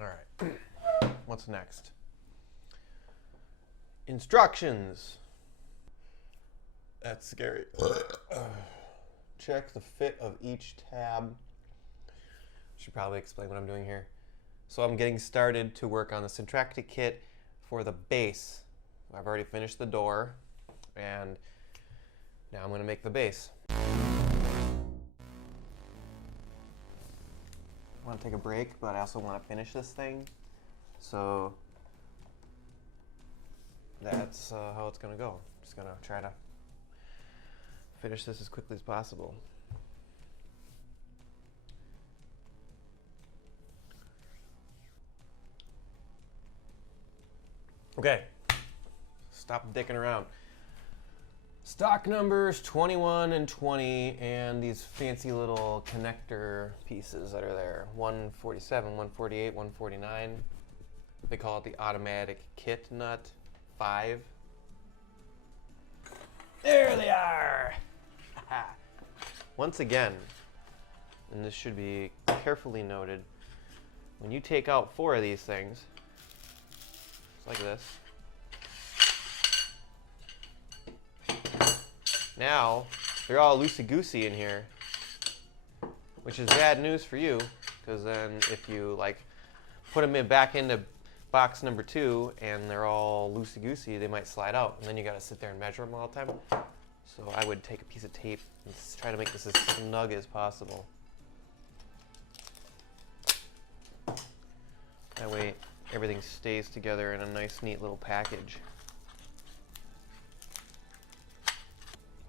All right. What's next? Instructions. That's scary. Check the fit of each tab. Should probably explain what I'm doing here. So I'm getting started to work on the Sintratec Kit for the base. I've already finished the door, and now I'm going to make the base. I want to take a break, but I also want to finish this thing. So that's how it's going to go. Just going to try to finish this as quickly as possible. Okay, stop dicking around. Stock numbers 21 and 20, and these fancy little connector pieces that are there. 147, 148, 149. They call it the automatic kit nut 5. There they are! Once again, and this should be carefully noted, when you take out 4 of these things, like this. Now, they're all loosey-goosey in here, which is bad news for you, because then if you like put them back into box number 2 and they're all loosey-goosey, they might slide out, and then you gotta sit there and measure them all the time. So I would take a piece of tape and try to make this as snug as possible. That way, everything stays together in a nice, neat little package.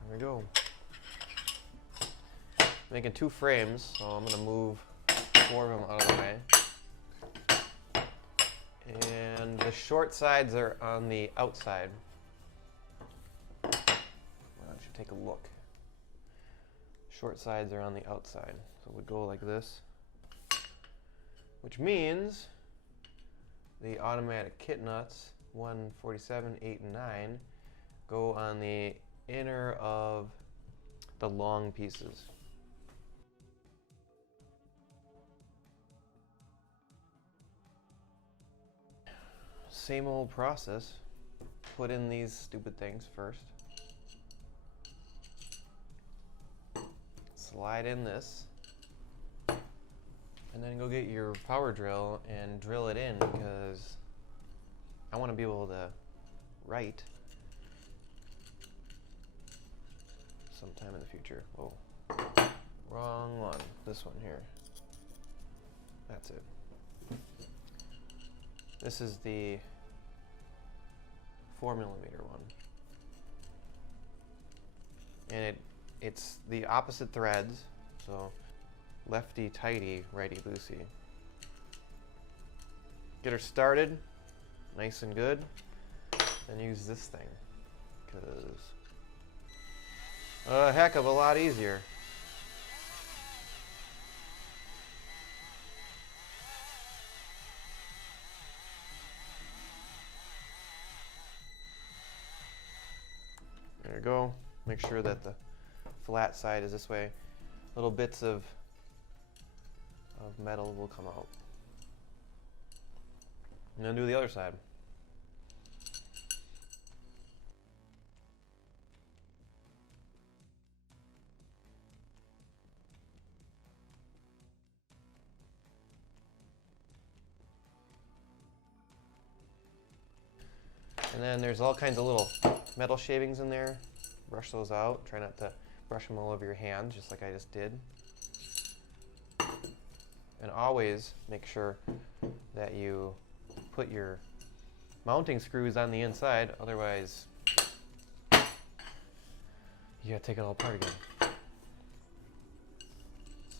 There we go. Making 2 frames, so I'm going to move 4 of them out of the way. And the short sides are on the outside. Why don't you take a look? Short sides are on the outside. So it would go like this, which means the automatic kit nuts, 147, 8, and 9, go on the inner of the long pieces. Same old process. Put in these stupid things first. Slide in this. And then go get your power drill and drill it in, because I want to be able to write sometime in the future. Whoa. Wrong one. This one here. That's it. This is the 4mm one. And it's the opposite threads, so lefty tighty, righty loosey. Get her started, nice and good, then use this thing, because a heck of a lot easier. There you go. Make sure that the flat side is this way. Little bits of metal will come out. And then do the other side. And then there's all kinds of little metal shavings in there. Brush those out. Try not to brush them all over your hands, just like I just did. And always make sure that you put your mounting screws on the inside, otherwise you gotta take it all apart again.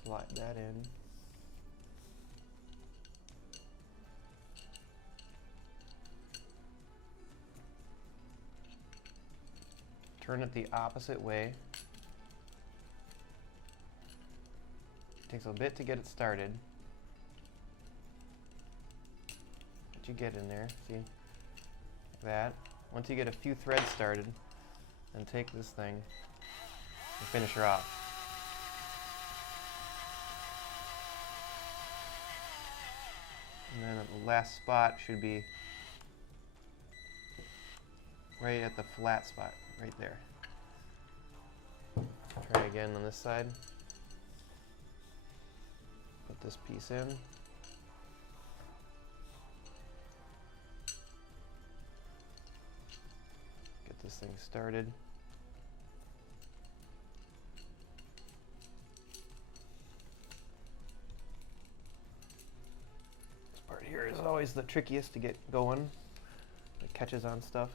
Slide that in. Turn it the opposite way. Takes a bit to get it started. But you get in there, see? Like that. Once you get a few threads started, then take this thing and finish her off. And then the last spot should be right at the flat spot, right there. Try again on this side. Put this piece in. Get this thing started. This part here is always the trickiest to get going. It catches on stuff.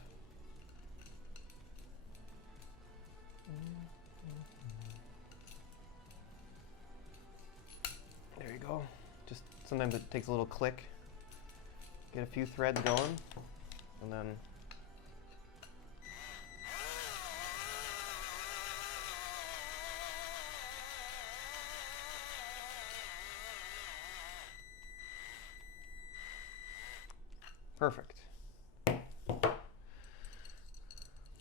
There you go. Just sometimes it takes a little click. Get a few threads going, and then perfect.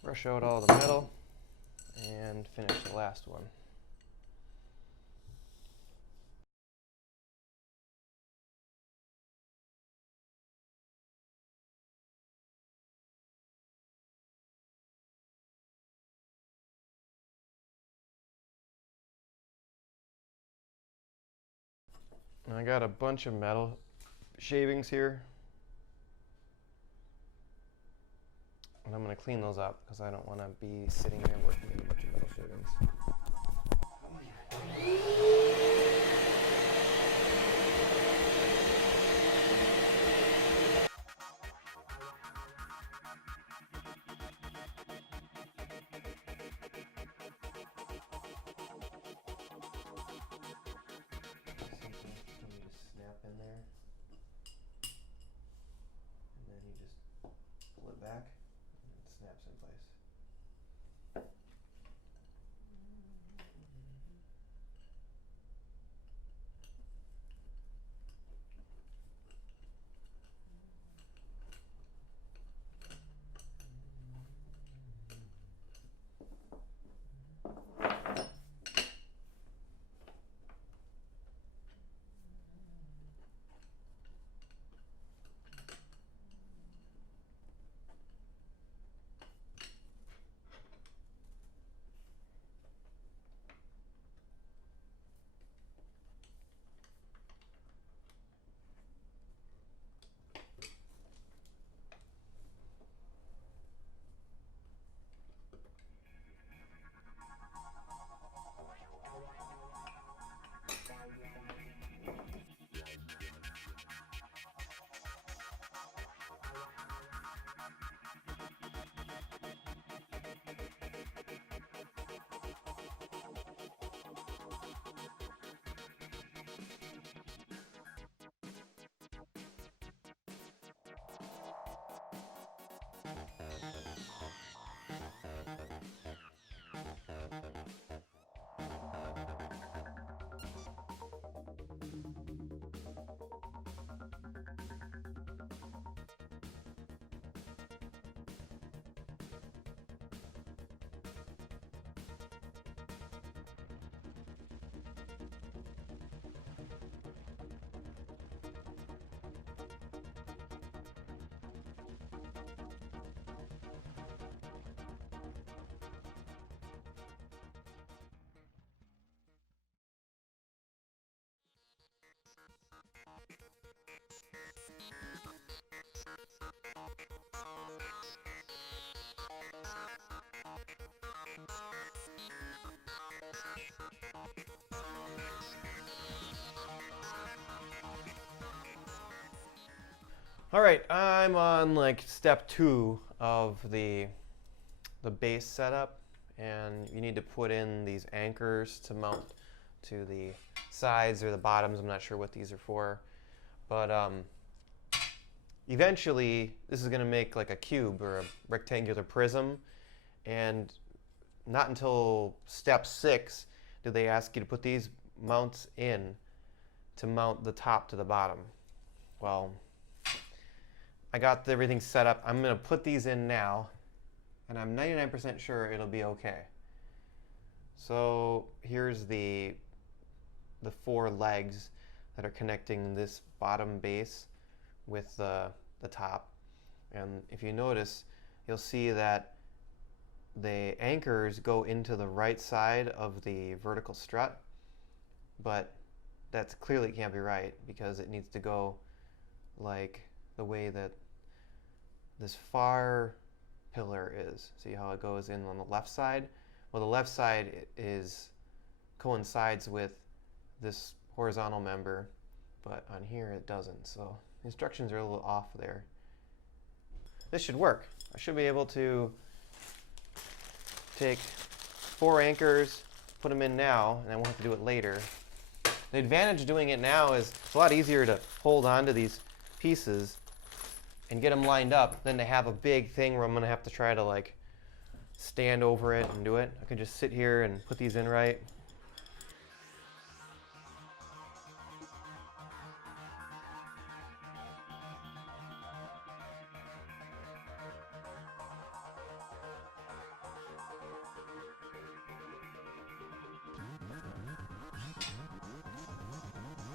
Brush out all the metal and finish the last one. And I got a bunch of metal shavings here. And I'm going to clean those up because I don't want to be sitting here working with a bunch of metal shavings. Snap in there, and then you just pull it back, and it snaps in place. All right, I'm on like step 2 of the base setup, and you need to put in these anchors to mount to the sides or the bottoms. I'm not sure what these are for, but eventually this is going to make like a cube or a rectangular prism, and not until step 6 do they ask you to put these mounts in to mount the top to the bottom. Well, I got everything set up. I'm going to put these in now, and I'm 99% sure it'll be okay. So here's the 4 legs that are connecting this bottom base with the top. And if you notice, you'll see that the anchors go into the right side of the vertical strut, but that's clearly can't be right because it needs to go like the way that this far pillar is. See how it goes in on the left side? Well, the left side coincides with this horizontal member, but on here it doesn't. So the instructions are a little off there. This should work. I should be able to take 4 anchors, put them in now, and then we'll have to do it later. The advantage of doing it now is it's a lot easier to hold on to these pieces and get them lined up than to have a big thing where I'm going to have to try to like stand over it and do it. I can just sit here and put these in right.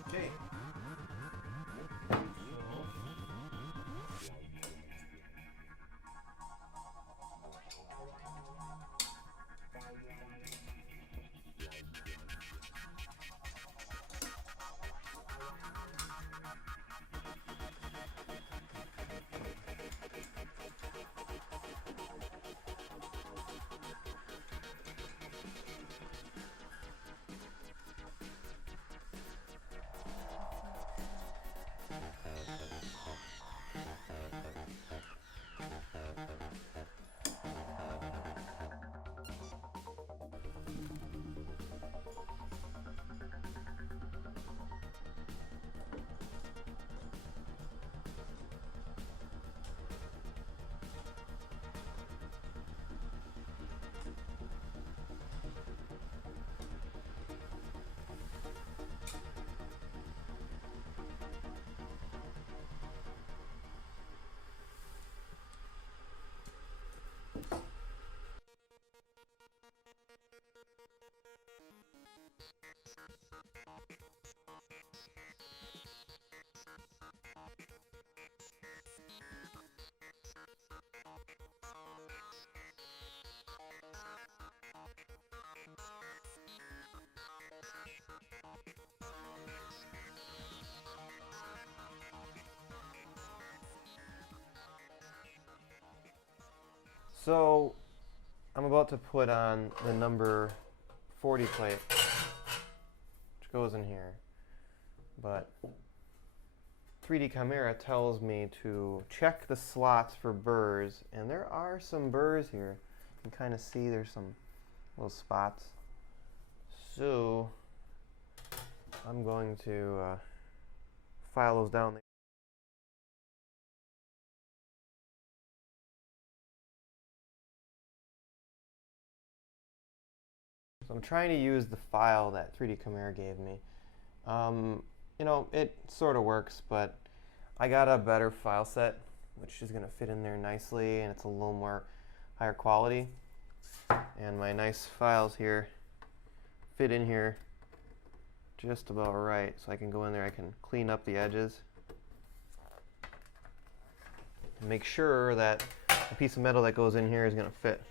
Okay. So I'm about to put on the number 40 plate, which goes in here. But 3D Chimera tells me to check the slots for burrs, and there are some burrs here. You can kind of see there's some little spots. So I'm going to file those down. So I'm trying to use the file that 3D Chimera gave me. You know, it sort of works, but I got a better file set, which is going to fit in there nicely, and it's a little more higher quality. And my nice files here fit in here just about right. So I can go in there, I can clean up the edges, and make sure that the piece of metal that goes in here is going to fit.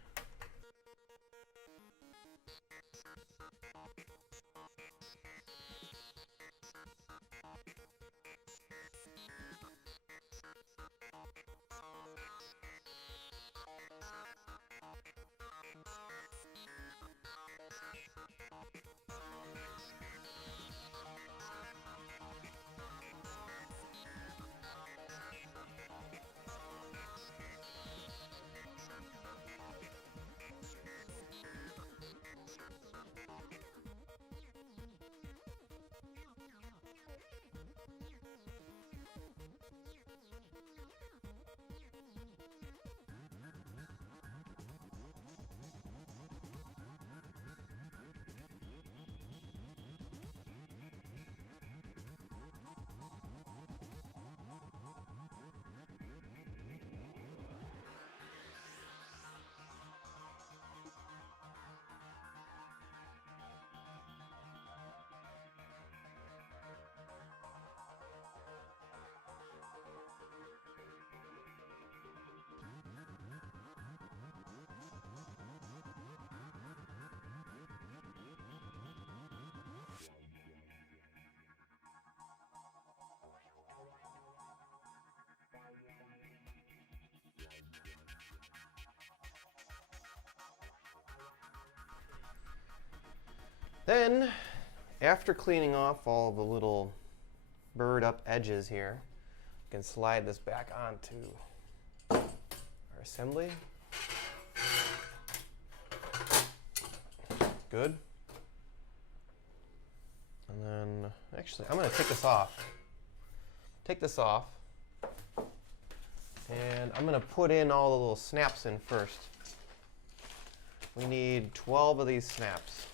Then, after cleaning off all the little burred up edges here, you can slide this back onto our assembly. Good. And then, actually, I'm going to take this off. Take this off. And I'm going to put in all the little snaps in first. We need 12 of these snaps.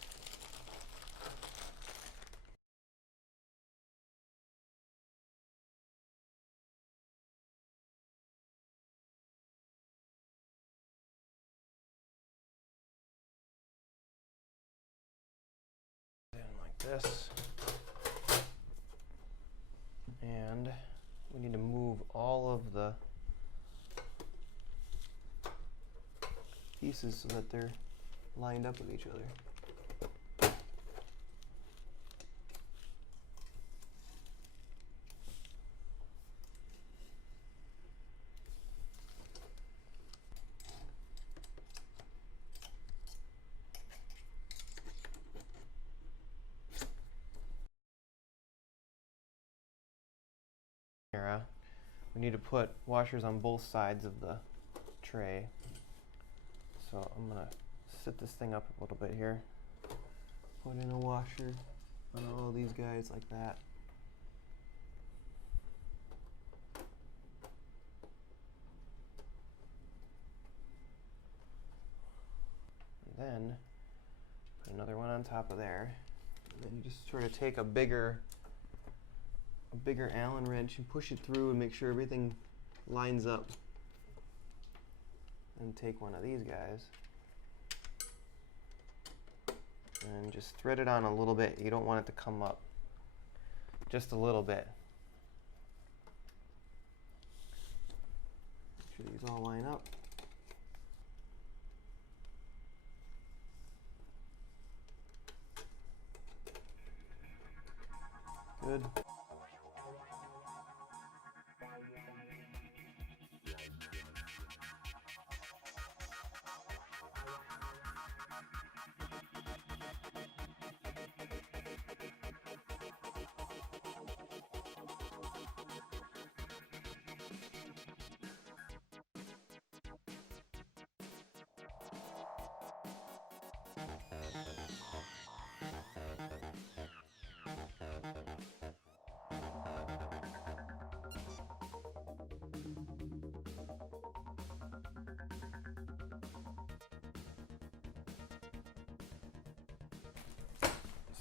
This, and we need to move all of the pieces so that they're lined up with each other. We need to put washers on both sides of the tray. So I'm going to sit this thing up a little bit here. Put in a washer on all these guys like that. And then put another one on top of there. And then you just sort of take a bigger Allen wrench and push it through and make sure everything lines up. And take one of these guys and just thread it on a little bit. You don't want it to come up. Just a little bit. Make sure these all line up. Good.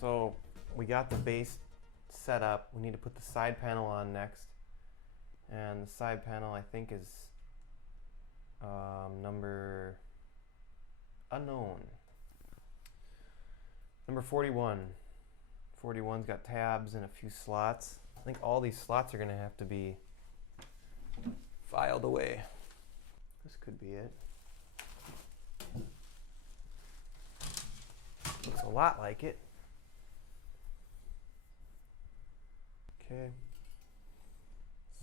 So we got the base set up. We need to put the side panel on next. And the side panel, I think, is number unknown. Number 41. 41's got tabs and a few slots. I think all these slots are going to have to be filed away. This could be it. Looks a lot like it. Okay,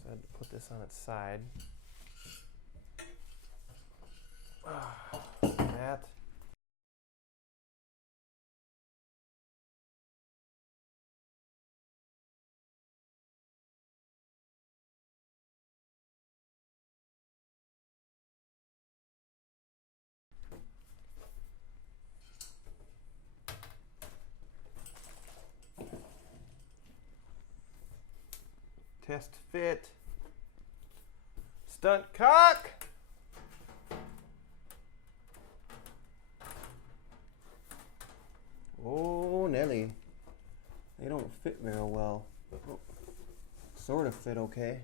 so I had to put this on its side. That. Test fit. Stunt cock. Oh, Nelly. They don't fit very well. Oh, sort of fit okay.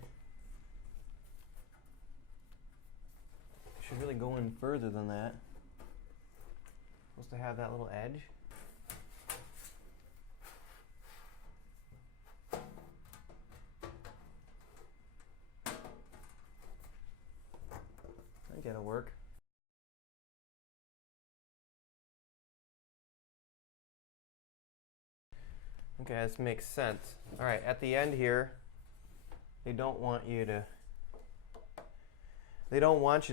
Should really go in further than that. Supposed to have that little edge. That'll work. Okay, this makes sense. All right, at the end here, they don't want you to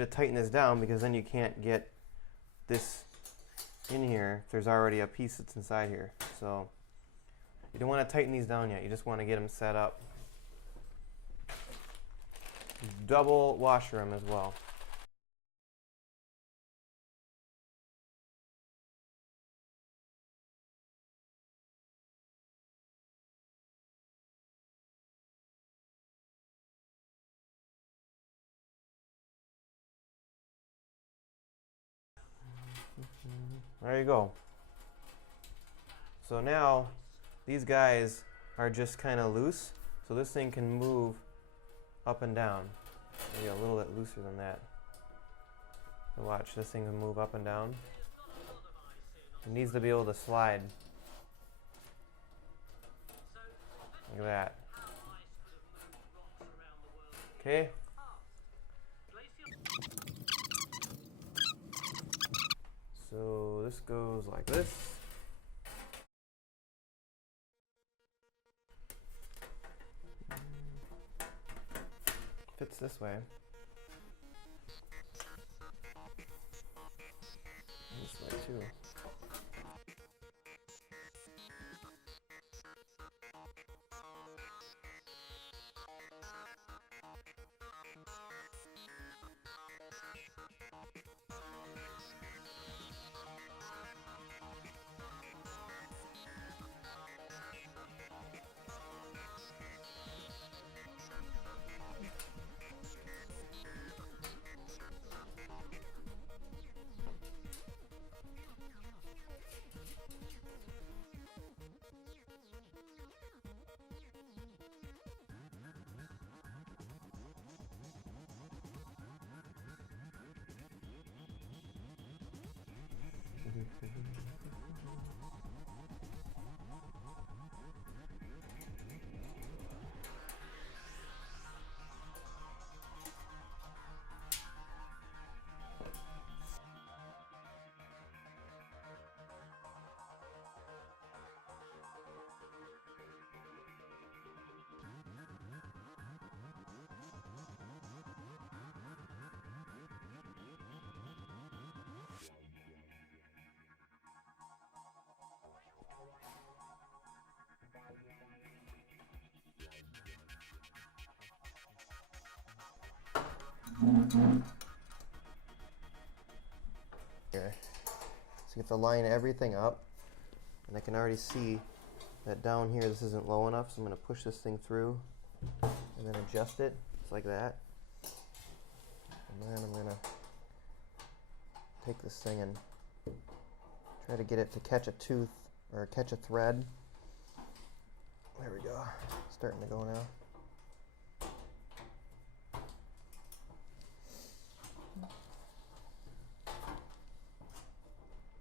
tighten this down, because then you can't get this in here if there's already a piece that's inside here. so you don't want to tighten these down yet. You just want to get them set up. Double washroom as well. There you go. So now these guys are just kind of loose, so this thing can move up and down. Maybe a little bit looser than that. So watch, this thing can move up and down. It needs to be able to slide. Look at that. Okay. So this goes like this. Fits this way. This way too. Here. So you have to line everything up, and I can already see that down here this isn't low enough, so I'm going to push this thing through and then adjust it, just like that. And then I'm going to take this thing and try to get it to catch a tooth or catch a thread. There we go. Starting to go now.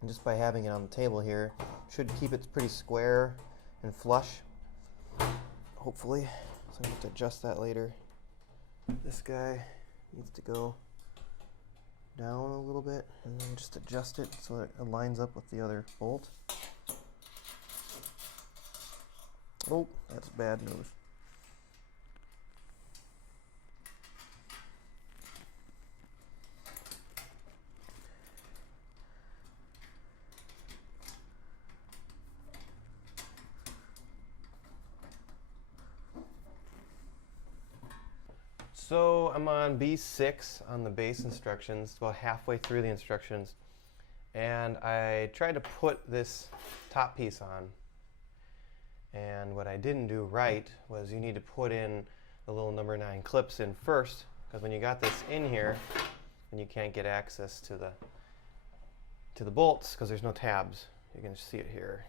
And just by having it on the table here, should keep it pretty square and flush, hopefully. So I have to adjust that later. This guy needs to go down a little bit, and then just adjust it so that it lines up with the other bolt. Oh, that's bad news. So I'm on B6 on the base instructions, about halfway through the instructions, and I tried to put this top piece on. And what I didn't do right was you need to put in the little number 9 clips in first, because when you got this in here, then you can't get access to the bolts because there's no tabs. You can see it here.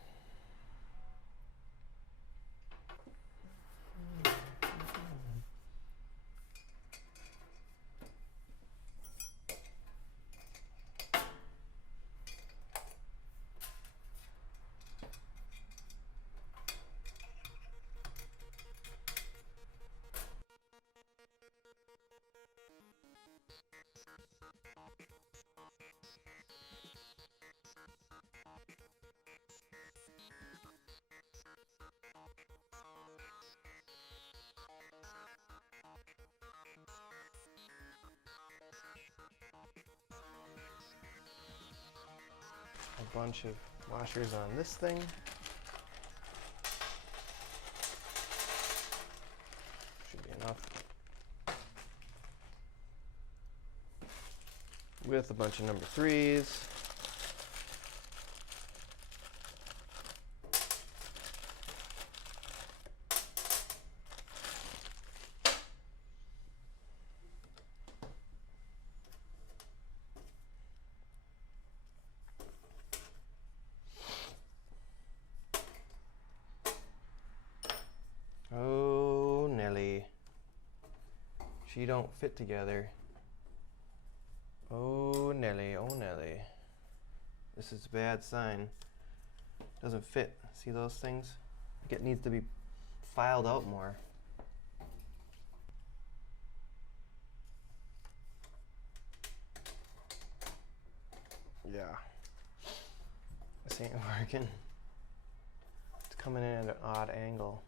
A bunch of washers on this thing. with a bunch of number 3s. Oh, Nelly. She don't fit together. Oh, Nelly, oh, Nelly. This is a bad sign. Doesn't fit. See those things? It needs to be filed out more. Yeah. This ain't working. It's coming in at an odd angle.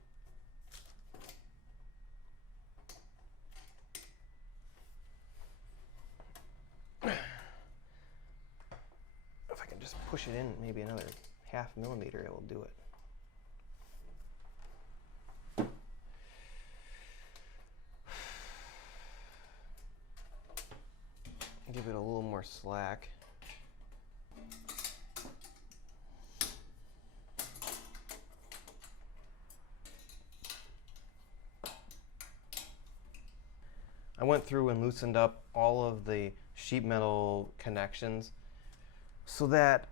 If I can just push it in maybe another ½ millimeter, it will do it. Give it a little more slack. I went through and loosened up all of the sheet metal connections so that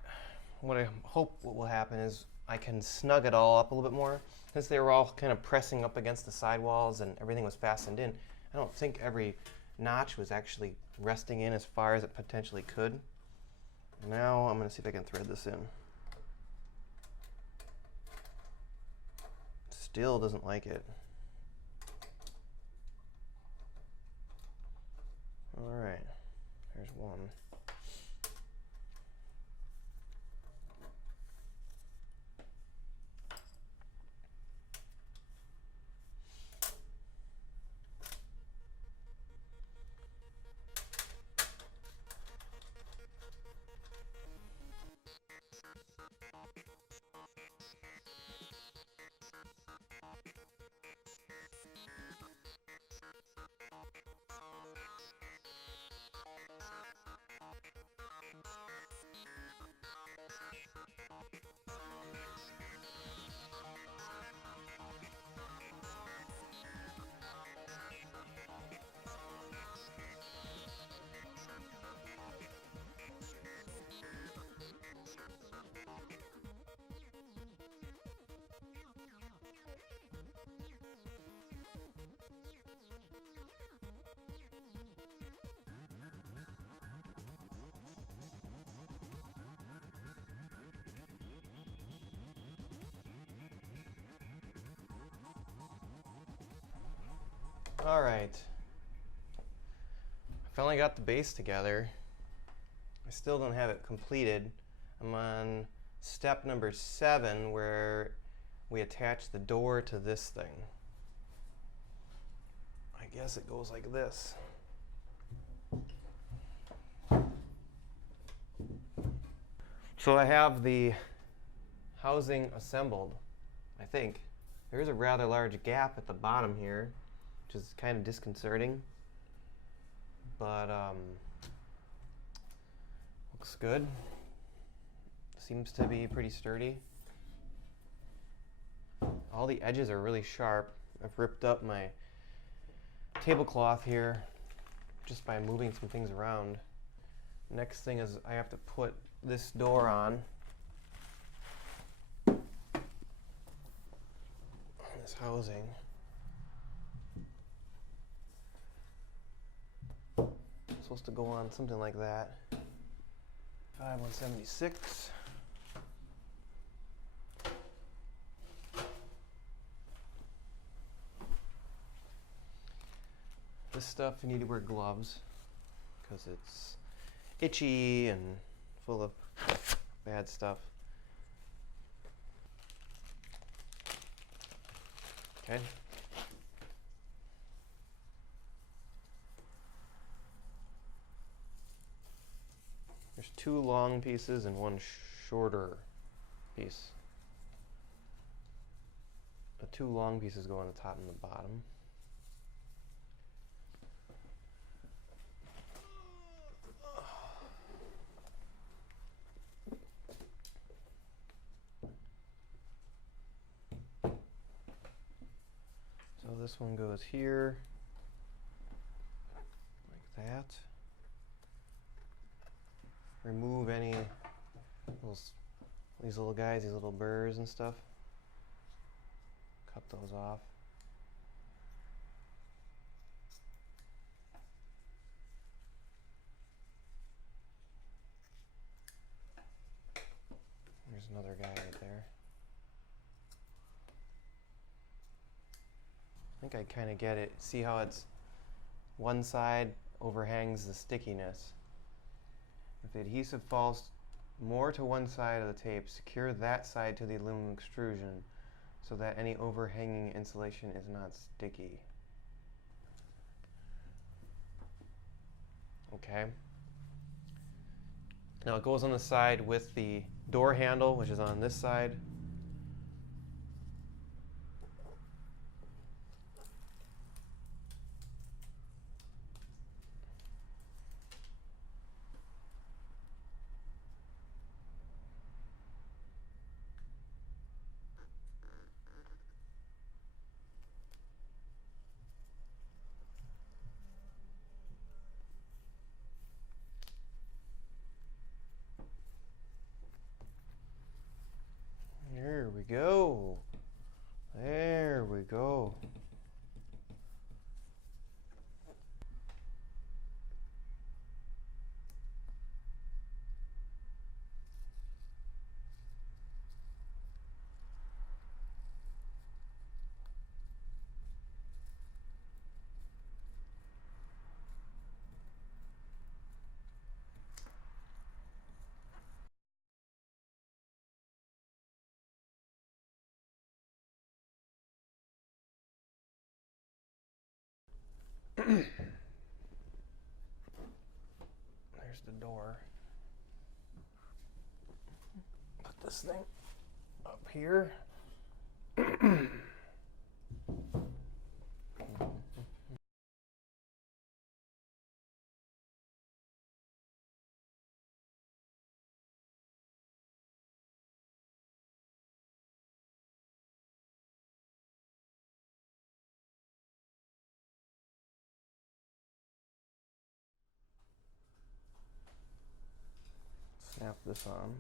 what I hope what will happen is I can snug it all up a little bit more. Since they were all kind of pressing up against the sidewalls and everything was fastened in, I don't think every notch was actually resting in as far as it potentially could. Now I'm going to see if I can thread this in. Still doesn't like it. All right, there's one. All right, I finally got the base together. I still don't have it completed. I'm on step number 7 where we attach the door to this thing. I guess it goes like this. So I have the housing assembled, I think. There is a rather large gap at the bottom here, which is kind of disconcerting, but looks good. Seems to be pretty sturdy. All the edges are really sharp. I've ripped up my tablecloth here just by moving some things around. Next thing is I have to put this door on. This housing. It's supposed to go on something like that. 5176. This stuff you need to wear gloves because it's itchy and full of bad stuff. Okay. There's 2 long pieces and 1 shorter piece. The 2 long pieces go on the top and the bottom. this one goes here, like that. Remove any these little guys, these little burrs and stuff. Cut those off. There's another guy right there. I think I kind of get it. See how it's one side overhangs the stickiness. If the adhesive falls more to one side of the tape, secure that side to the aluminum extrusion so that any overhanging insulation is not sticky. Okay. Now it goes on the side with the door handle, which is on this side. There we go. There we go. There's the door. Put this thing up here. Snap this on.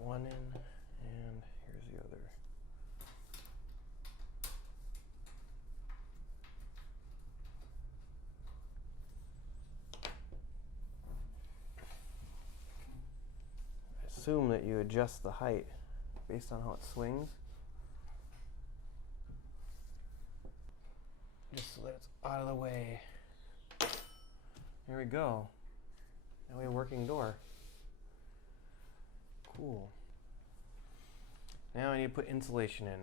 One in, and here's the other. I assume that you adjust the height based on how it swings. Just so that it's out of the way. There we go. Now we have a working door. Cool. Now I need to put insulation in.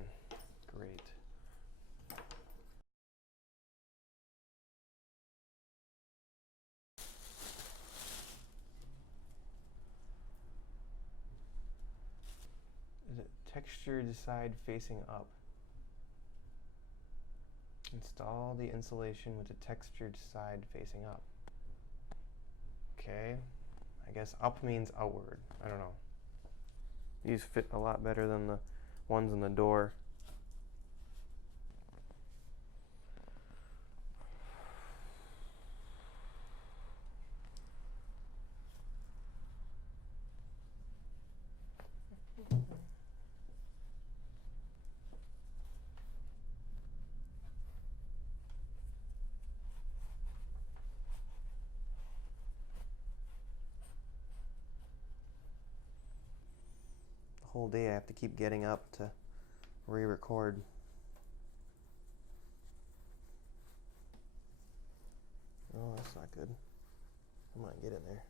Great. Is it textured side facing up? Install the insulation with the textured side facing up. Okay. I guess up means outward. I don't know. These fit a lot better than the ones in the door. Whole day I have to keep getting up to re-record. Oh, that's not good. Come on, get in there.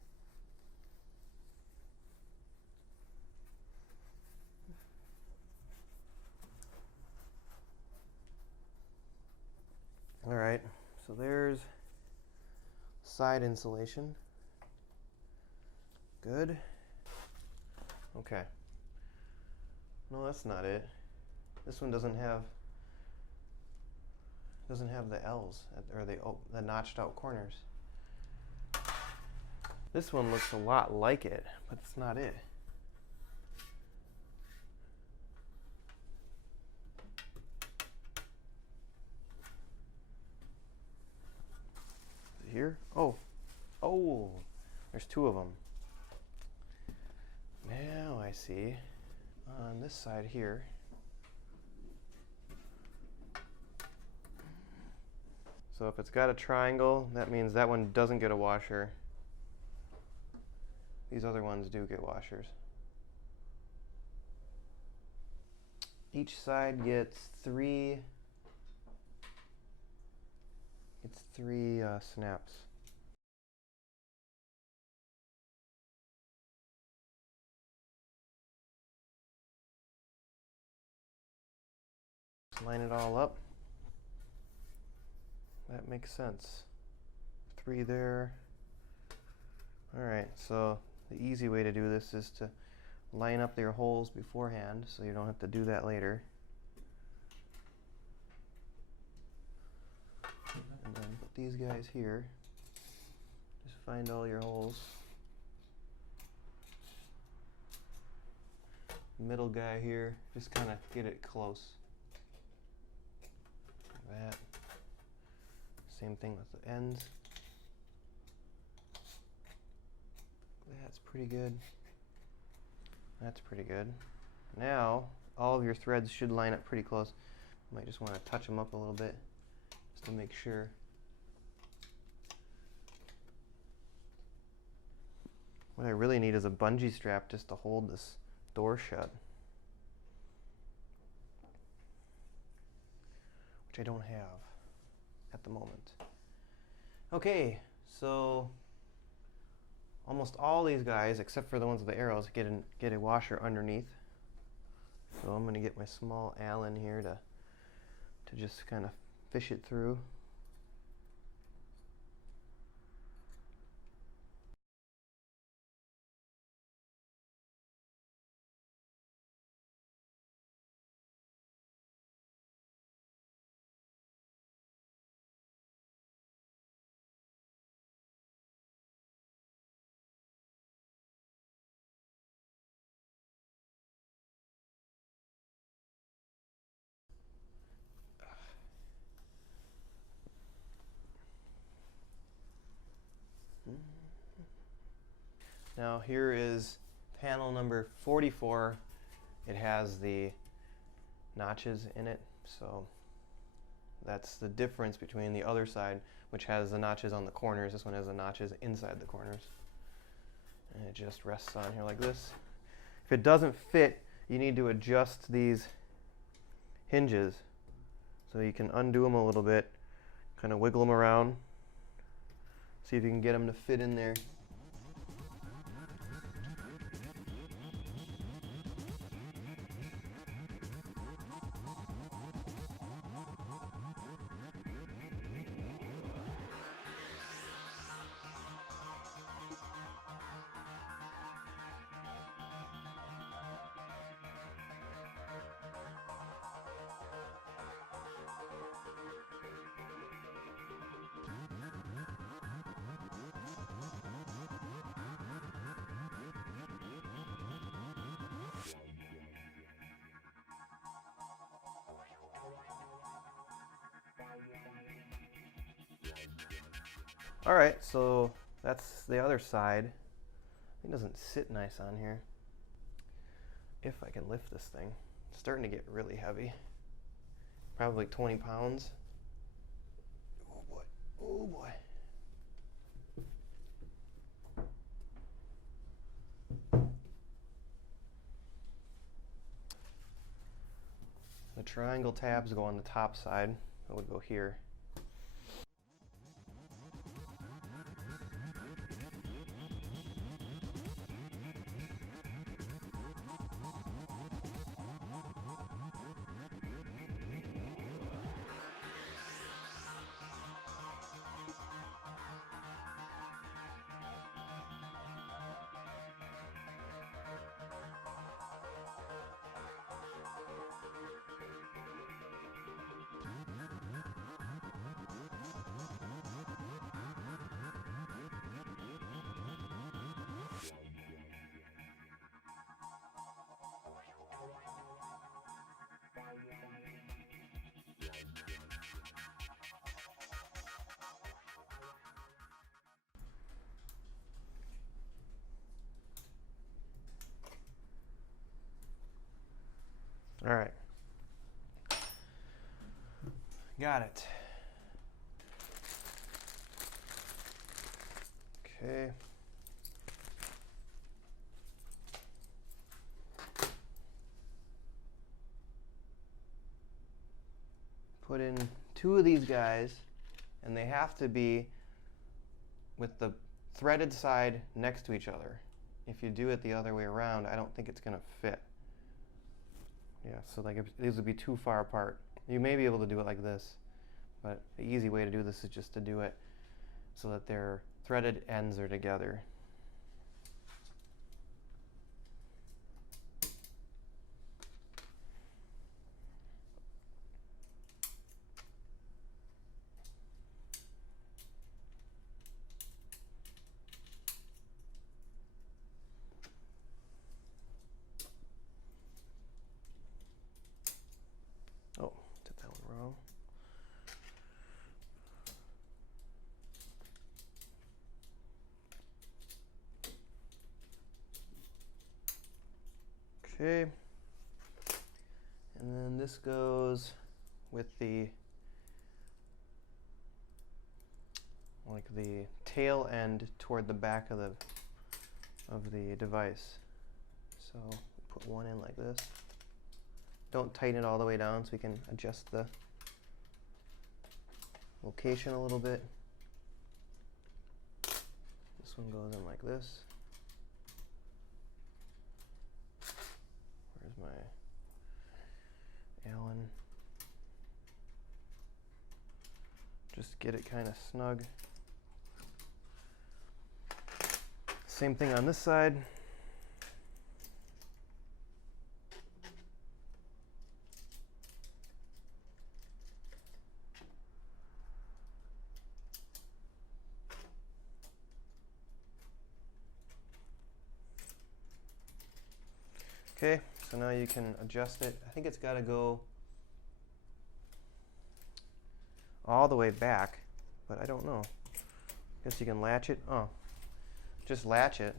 All right, so there's side insulation. Good. Okay. No, that's not it. This one doesn't have the L's or the notched out corners. This one looks a lot like it, but it's not it. Is it here? Oh, there's two of them. Now I see. On this side here, so if it's got a triangle, that means that one doesn't get a washer. These other ones do get washers. Each side gets three snaps. Line it all up. That makes sense. 3 there. Alright, so the easy way to do this is to line up your holes beforehand so you don't have to do that later. And then put these guys here. Just find all your holes. Middle guy here, just kind of get it close. Like that. Same thing with the ends. That's pretty good. That's pretty good. Now, all of your threads should line up pretty close. You might just want to touch them up a little bit just to make sure. What I really need is a bungee strap just to hold this door shut, which I don't have at the moment. Okay, so almost all these guys, except for the ones with the arrows, get a washer underneath. So I'm going to get my small Allen here to just kind of fish it through. Now here is panel number 44. It has the notches in it, so that's the difference between the other side, which has the notches on the corners. This one has the notches inside the corners. And it just rests on here like this. If it doesn't fit, you need to adjust these hinges. So you can undo them a little bit, kind of wiggle them around, see if you can get them to fit in there. All right, so that's the other side. It doesn't sit nice on here. If I can lift this thing. It's starting to get really heavy. Probably like 20 pounds. Oh boy, oh boy. The triangle tabs go on the top side. That would go here. All right. Got it. Okay. Put in 2 of these guys, and they have to be with the threaded side next to each other. If you do it the other way around, I don't think it's going to fit. Yeah, so like if these would be too far apart. You may be able to do it like this, but the easy way to do this is just to do it so that their threaded ends are together. Oh, did that one wrong. Okay. And then this goes with the tail end toward the back of the device. So put one in like this. Don't tighten it all the way down so we can adjust the location a little bit. This one goes in like this. Where's my Allen? Just get it kind of snug. Same thing on this side. Okay, so now you can adjust it. I think it's got to go all the way back, but I don't know. Guess you can latch it. Oh, just latch it,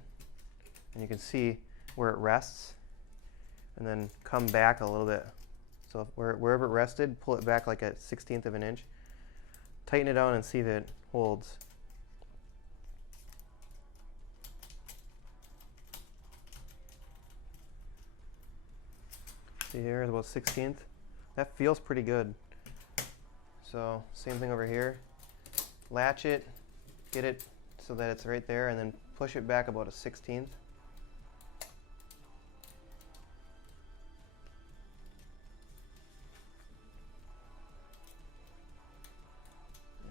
and you can see where it rests, and then come back a little bit. So wherever it rested, pull it back like a 1/16 of an inch. Tighten it down and see if it holds. See here is about 1/16. That feels pretty good. So same thing over here. Latch it, get it so that it's right there, and then push it back about a 1/16.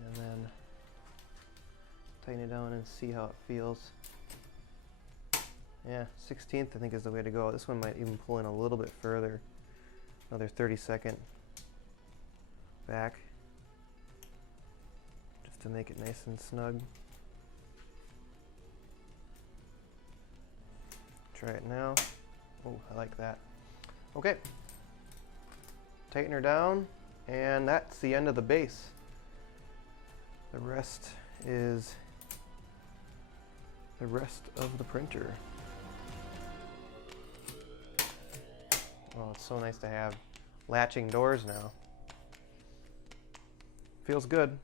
And then tighten it down and see how it feels. Yeah, 1/16 I think is the way to go. This one might even pull in a little bit further. Another 32nd back, just to make it nice and snug. Try it now. Oh, I like that. Okay. Tighten her down, and that's the end of the base. The rest is the rest of the printer. Oh, it's so nice to have latching doors now. Feels good.